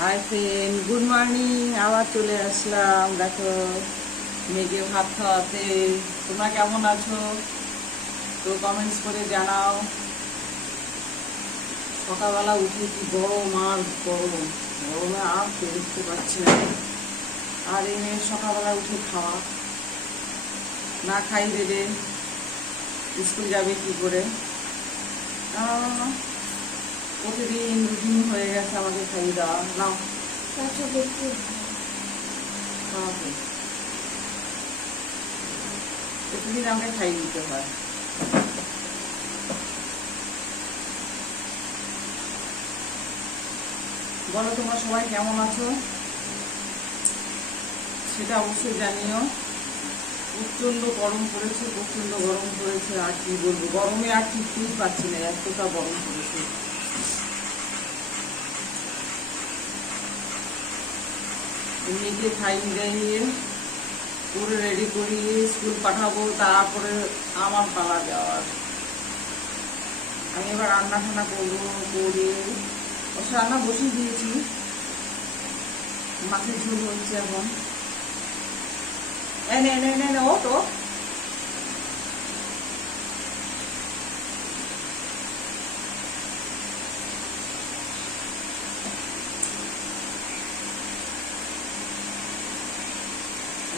Hi friend good morning আবার চলে আসলাম। দেখো মেয়েকে ভাত খাওয়াতে। তোমরা কেমন আছো? তো কমেন্টস করে জানাও। সকালবেলা উঠে কি গরম আর গরম? গরমে আর বেরোতে পারছি না। আর এই মেয়ের সকালবেলা উঠে খাওয়া। না খাই দেবে। স্কুল যাবে কি করে? প্রতিদিন রুটিন হয়ে গেছে আমাকে খাইয়ে দেওয়া নাও। প্রতিদিন আমাকে খাইয়ে দিতে হয়। বলো তোমরা সবাই কেমন আছো? সেটা অবশ্যই জানিও। প্রচণ্ড গরম পড়েছে প্রচণ্ড গরম পড়েছে আর কি বলব? গরমে আর টিকতেই পাচ্ছি না এতটা গরম পড়েছে। মেয়েকে খাইয়ে দাইয়ে পুরো রেডি করিয়ে স্কুল পাঠাবো, তারপরে আমার পালা যাওয়ার। আমি এবার রান্না ঠান্না করব, করে অবশ্য রান্না বসিয়ে দিয়েছি। মাছের ঝোল হচ্ছে এখন। এনে এনে এনে ও তো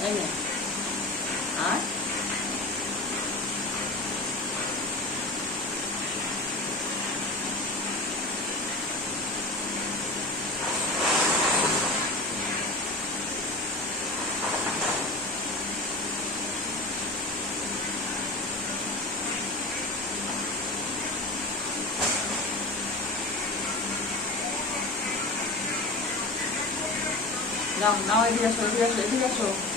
গরম আর গরম এই নে আর নাও নাও এদিকে আসো এদিকে আসো এদিকে আসো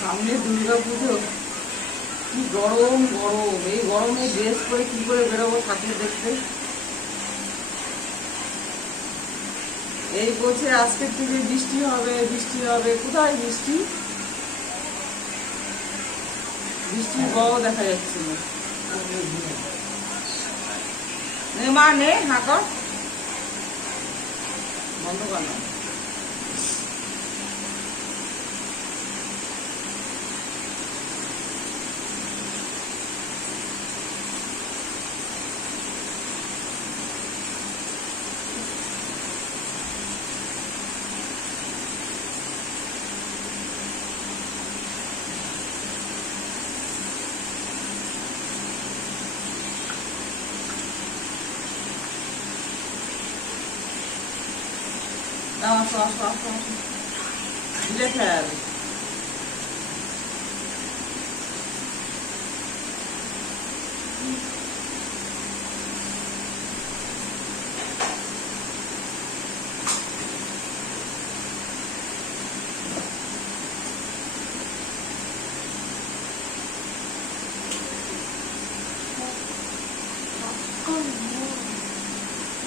সামনে দুর্গা পুজো। কি গরম গরম। এই গরমে ড্রেস করে কি করে বেরোবো ঠাকুর দেখতে? এই বলছে আজকের থেকে বৃষ্টি হবে বৃষ্টি হবে। কোথায় বৃষ্টি? বৃষ্টির বও দেখা যাচ্ছে না। নে মা নে হাঁকর বন্ধ কর না। দাও আসো আসো আসো আসো দিলে ফেল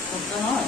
করতে হয়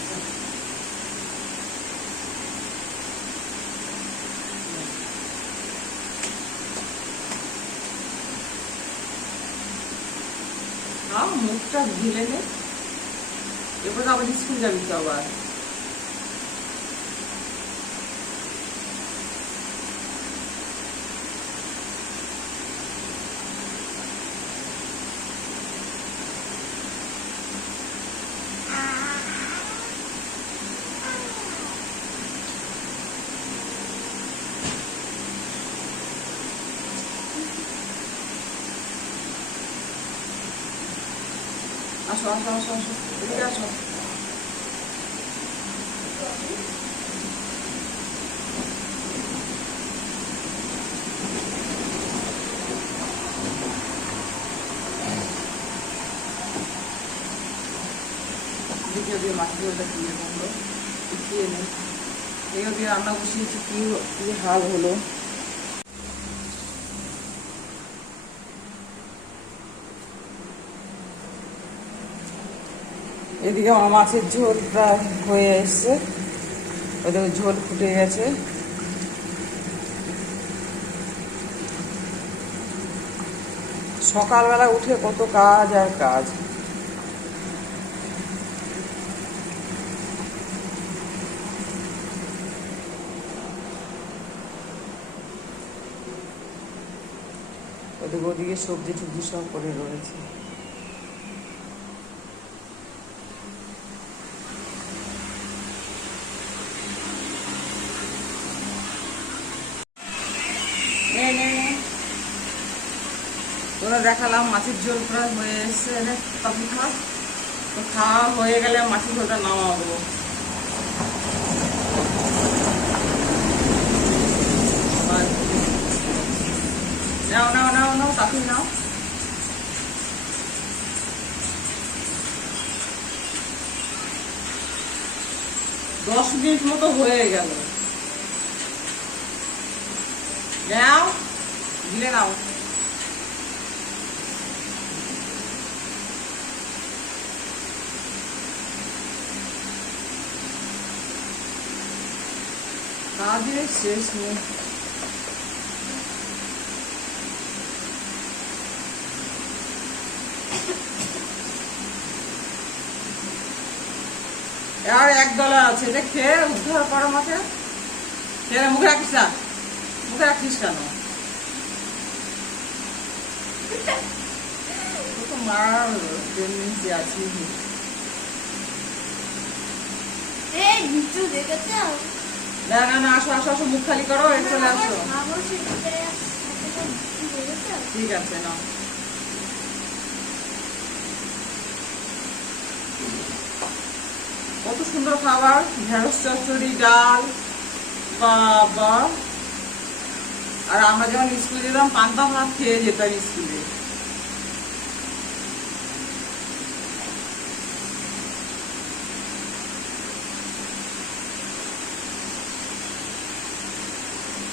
মুখটা ঢেলে নে। এরপর আবার স্কুল যাবি তো আবার। আসো আসো আসো আসো। এদিকে আসো। দ্বিতীয় দিয়ে মাছ ঝোলটা কিনে বলল উঠিয়ে নেই এই দিয়ে রান্না বসিয়েছি। কি হাল হলো? এদিকে আমার মাছের ঝোল প্রায় হয়ে এসছে। ওদের ঝোল ফুটে গেছে। সকালবেলা উঠে কত কাজ আর কাজ। ওদিকে সবজি টুবজি সব করে রয়েছে নে, নে, নে। তোরা দেখালাম মাছের ঝোল প্রায় হয়ে এসছে, এনে কফি খা তো খাওয়া হয়ে গেলে মাছের ঝোলটা নামাবো। নাও নাও নাও নাও, কফি নাও। দশ মিনিট মতো হয়ে গেল। নাও, গিলে নাও। কাজের শেষ নেই আর এক ডলা আছে, এটা খেয়ে উদ্ধার করো মাকে খেয়ে মুখে রাখিস না। মুখে রাখিস কেন? মার টেন্ডেন্সি আছে। এই বিট্টু দেখেছ? না না না, আসো আসো আসো, মুখ খালি করো চলে আসো। ঠিক আছে কত সুন্দর খাবার, ঢেঁড়স, চচ্চড়ি, ডাল, বাবা। আর আমরা যখন স্কুলে যেতাম, পান্তা ভাত খেয়ে যেতাম স্কুলে।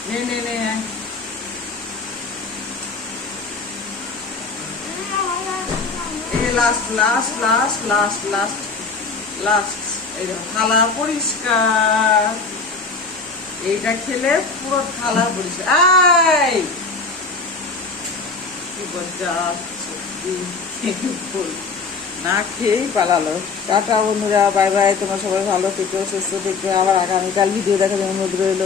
নে আয়। এই last last last last last last এই থালা পরিষ্কার। এইটা খেলে পুরো থালা পরিষ্কার। কি সত্যি। না খেয়েই পালালো। টাটা, বন্ধুরা। Bye bye. তোমরা সবাই ভালো থেকো, সুস্থ থেকো। আবার আগামীকাল ভিডিও দেখার অনুরোধ রইল।